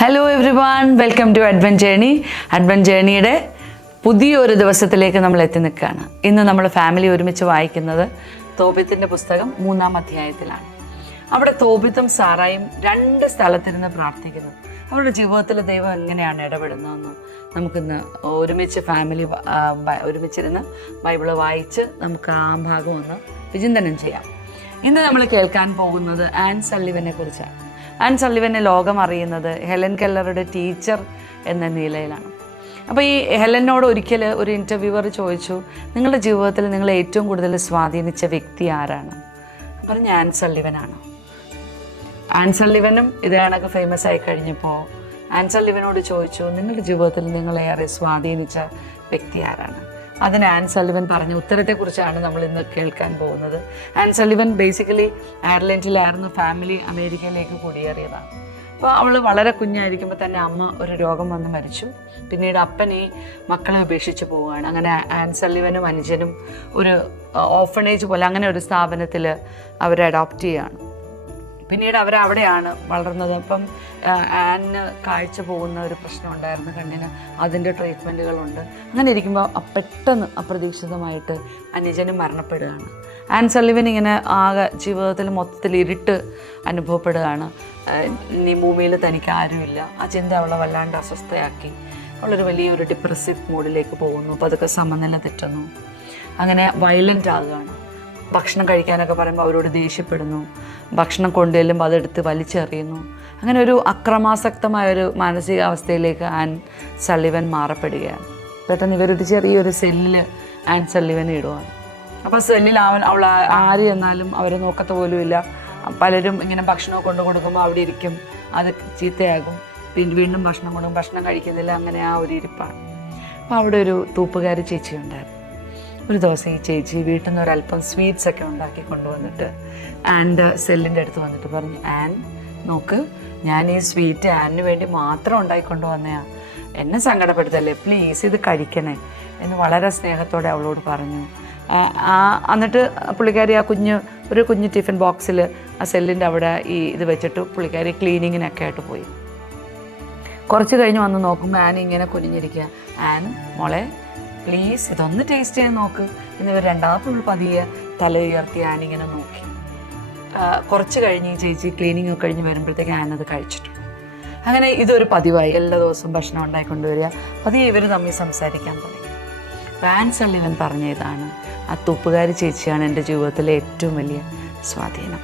Hello everyone, welcome to adventure journey. Adventure ജേണിയുടെ പുതിയൊരു ദിവസത്തിലേക്ക് നമ്മൾ എത്തി നിൽക്കുകയാണ്. ഇന്ന് നമ്മൾ ഫാമിലി ഒരുമിച്ച് വായിക്കുന്നത് തോബിത്തിൻ്റെ പുസ്തകം 3-ാം അധ്യായത്തിലാണ്. അവിടെ തോബിത്തും സാറായും രണ്ട് സ്ഥലത്തിരുന്ന് പ്രാർത്ഥിക്കുന്നു. അവരുടെ ജീവിതത്തിൽ ദൈവം എങ്ങനെയാണ് ഇടപെടുന്നതെന്നും നമുക്കിന്ന് ഒരുമിച്ച് ഫാമിലി ഒരുമിച്ചിരുന്ന് ബൈബിള് വായിച്ച് നമുക്ക് ആ ഭാഗം ഒന്ന് വിചിന്തനം ചെയ്യാം. ഇന്ന് നമ്മൾ കേൾക്കാൻ പോകുന്നത് ആൻ സള്ളിവനെ കുറിച്ചാണ്. ആൻ സള്ളിവനെ ലോകം അറിയുന്നത് ഹെലൻ കെല്ലറുടെ ടീച്ചർ എന്ന നിലയിലാണ്. അപ്പോൾ ഈ ഹെലനോട് ഒരിക്കൽ ഒരു ഇൻ്റർവ്യൂവർ ചോദിച്ചു, നിങ്ങളുടെ ജീവിതത്തിൽ നിങ്ങളെ ഏറ്റവും കൂടുതൽ സ്വാധീനിച്ച വ്യക്തി ആരാണ്? പറഞ്ഞ ആൻ സള്ളിവനാണ്. ആൻ സള്ളിവനും ഇത് കണക്ക് ഫേമസ് ആയി കഴിഞ്ഞപ്പോൾ ആൻ സള്ളിവനോട് ചോദിച്ചു, നിങ്ങളുടെ ജീവിതത്തിൽ നിങ്ങളേറെ സ്വാധീനിച്ച വ്യക്തി ആരാണ്? അതിന് ആൻ സള്ളിവൻ പറഞ്ഞ ഉത്തരത്തെക്കുറിച്ചാണ് നമ്മൾ ഇന്ന് കേൾക്കാൻ പോകുന്നത്. ആൻ സള്ളിവൻ ബേസിക്കലി അയർലൻഡിലായിരുന്നു, ഫാമിലി അമേരിക്കയിലേക്ക് കുടിയേറിയതാണ്. അപ്പോൾ അവൾ വളരെ കുഞ്ഞായിരിക്കുമ്പോൾ തന്നെ അമ്മ ഒരു രോഗം വന്ന് മരിച്ചു. പിന്നീട് അപ്പൻ ഈ മക്കളെ ഉപേക്ഷിച്ച് പോവുകയാണ്. അങ്ങനെ ആൻ സള്ളിവനും അനുജനും ഒരു ഓർഫനേജ് പോലെ അങ്ങനെ ഒരു സ്ഥാപനത്തിൽ അവരെ അഡോപ്റ്റ് ചെയ്യുകയാണ്. പിന്നീട് അവരവിടെയാണ് വളർന്നത്. അപ്പം ആനിന് കാഴ്ച പോകുന്ന ഒരു പ്രശ്നം ഉണ്ടായിരുന്നു കണ്ണിന്, അതിൻ്റെ ട്രീറ്റ്മെൻറ്റുകളുണ്ട്. അങ്ങനെ ഇരിക്കുമ്പോൾ പെട്ടെന്ന് അപ്രതീക്ഷിതമായിട്ട് അനുജനും മരണപ്പെടുകയാണ്. ആൻ സള്ളിവൻ ഇങ്ങനെ ആകെ ജീവിതത്തിൽ മൊത്തത്തിൽ ഇരുട്ട് അനുഭവപ്പെടുകയാണ്. ഇനി ഭൂമിയിൽ തനിക്ക് ആരുമില്ല. ആ ചിന്ത അവളെ വല്ലാണ്ട് അസ്വസ്ഥയാക്കി. അവളൊരു വലിയൊരു ഡിപ്രസീവ് മൂഡിലേക്ക് പോകുന്നു. പതുക്കെ സമനില തെറ്റുന്നു. അങ്ങനെ വയലൻ്റ് ആകുകയാണ്. ഭക്ഷണം കഴിക്കാനൊക്കെ പറയുമ്പോൾ അവരോട് ദേഷ്യപ്പെടുന്നു. ഭക്ഷണം കൊണ്ടുവരുമ്പോൾ അതെടുത്ത് വലിച്ചെറിയുന്നു. അങ്ങനെ ഒരു അക്രമാസക്തമായൊരു മാനസികാവസ്ഥയിലേക്ക് ആൻ സള്ളിവൻ മാറപ്പെടുകയാണ്. പെട്ടെന്ന് ഇവരൊരു ചെറിയൊരു സെല്ലിൽ ആൻ സള്ളിവനെ ഇടുവാണ്. അപ്പോൾ സെല്ലിൽ അവൾ ആര് എന്നാലും അവരെ നോക്കത്ത പോലുമില്ല. പലരും ഇങ്ങനെ ഭക്ഷണം കൊണ്ടു കൊടുക്കുമ്പോൾ അവിടെ ഇരിക്കും, അത് ചീത്തയാകും. വീണ്ടും ഭക്ഷണം കൊടുക്കും, ഭക്ഷണം കഴിക്കുന്നില്ല. അങ്ങനെ ആ ഒരു ഇരിപ്പാണ്. അപ്പോൾ അവിടെ ഒരു തൂപ്പുകാരി ചേച്ചി ഉണ്ടായിരുന്നു. ഒരു ദിവസം ഈ ചേച്ചി വീട്ടിൽ നിന്ന് ഒരല്പം സ്വീറ്റ്സ് ഒക്കെ ഉണ്ടാക്കി കൊണ്ടുവന്നിട്ട് ആൻ്റെ സെല്ലിൻ്റെ അടുത്ത് വന്നിട്ട് പറഞ്ഞു, ആൻ നോക്ക്, ഞാൻ ഈ സ്വീറ്റ് ആനിന് വേണ്ടി മാത്രം ഉണ്ടാക്കിക്കൊണ്ട് വന്നതാണ്, എന്നെ സങ്കടപ്പെടുത്തല്ലേ, പ്ലീസ് ഇത് കഴിക്കണേ എന്ന് വളരെ സ്നേഹത്തോടെ അവളോട് പറഞ്ഞു. എന്നിട്ട് പുള്ളിക്കാരി ഒരു കുഞ്ഞ് ടിഫിൻ ബോക്സിൽ ആ സെല്ലിൻ്റെ അവിടെ ഈ ഇത് വെച്ചിട്ട് പുള്ളിക്കാരി ക്ലീനിങ്ങിനൊക്കെ ആയിട്ട് പോയി. കുറച്ച് കഴിഞ്ഞ് വന്ന് നോക്കുമ്പോൾ ആൻ ഇങ്ങനെ കുനിഞ്ഞിരിക്കുക. ആൻ മോളെ പ്ലീസ് ഇതൊന്ന് ടേസ്റ്റ് ചെയ്യാൻ നോക്ക് എന്നിവർ രണ്ടാമത്തെ പതിയെ തല ഉയർത്തി ആനിങ്ങനെ നോക്കി. കുറച്ച് കഴിഞ്ഞ് ചേച്ചി ക്ലീനിങ് ഒക്കെ കഴിഞ്ഞ് വരുമ്പോഴത്തേക്ക് ആനത് കഴിച്ചിട്ടുണ്ട്. അങ്ങനെ ഇതൊരു പതിവായി. എല്ലാ ദിവസവും ഭക്ഷണം ഉണ്ടായിക്കൊണ്ടുവരിക. പതിയെ ഇവർ തമ്മിൽ സംസാരിക്കാൻ തുടങ്ങി. ആൻ സള്ളിവൻ പറഞ്ഞ ഇതാണ്, ആ തൂപ്പുകാരി ചേച്ചിയാണ് എൻ്റെ ജീവിതത്തിലെ ഏറ്റവും വലിയ സ്വാധീനം.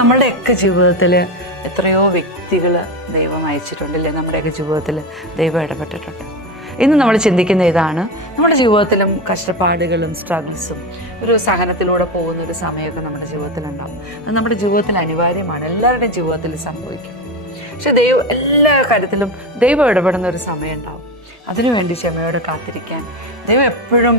നമ്മളുടെയൊക്കെ ജീവിതത്തിൽ എത്രയോ വ്യക്തികൾ ദൈവം അയച്ചിട്ടുണ്ടല്ലേ, നമ്മുടെയൊക്കെ ജീവിതത്തിൽ ദൈവം ഇടപെട്ടിട്ടുണ്ട്. ഇന്ന് നമ്മൾ ചിന്തിക്കുന്ന ഇതാണ്, നമ്മുടെ ജീവിതത്തിലും കഷ്ടപ്പാടുകളും സ്ട്രഗിൾസും ഒരു സഹനത്തിലൂടെ പോകുന്ന ഒരു സമയമൊക്കെ നമ്മുടെ ജീവിതത്തിലുണ്ടാവും. അത് നമ്മുടെ ജീവിതത്തിൽ അനിവാര്യമാണ്, എല്ലാവരുടെയും ജീവിതത്തിൽ സംഭവിക്കും. പക്ഷെ എല്ലാ കാര്യത്തിലും ദൈവം ഇടപെടുന്ന ഒരു സമയം ഉണ്ടാവും. അതിനുവേണ്ടി ക്ഷമയോടെ കാത്തിരിക്കാൻ ദൈവം എപ്പോഴും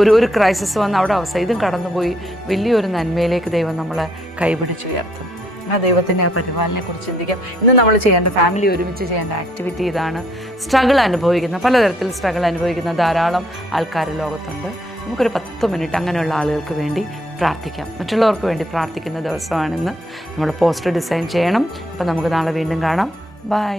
ഒരു ക്രൈസിസ് വന്ന് അവിടെ അവസാനം ഇതും കടന്നുപോയി വലിയൊരു നന്മയിലേക്ക് ദൈവം നമ്മളെ കൈപിടിച്ചുയർത്തും. ആ ദൈവത്തിൻ്റെ ആ പരിപാലനെക്കുറിച്ച് ചിന്തിക്കാം. ഇന്ന് നമ്മൾ ചെയ്യേണ്ട, ഫാമിലി ഒരുമിച്ച് ചെയ്യേണ്ട ആക്ടിവിറ്റി ഇതാണ്. പലതരത്തിൽ സ്ട്രഗിൾ അനുഭവിക്കുന്ന ധാരാളം ആൾക്കാർ ലോകത്തുണ്ട്. നമുക്കൊരു 10 മിനിറ്റ് അങ്ങനെയുള്ള ആളുകൾക്ക് വേണ്ടി പ്രാർത്ഥിക്കാം. മറ്റുള്ളവർക്ക് വേണ്ടി പ്രാർത്ഥിക്കുന്ന ദിവസമാണിന്ന്. നമ്മുടെ പോസ്റ്റർ ഡിസൈൻ ചെയ്യണം. അപ്പോൾ നമുക്ക് നാളെ വീണ്ടും കാണാം. ബൈ.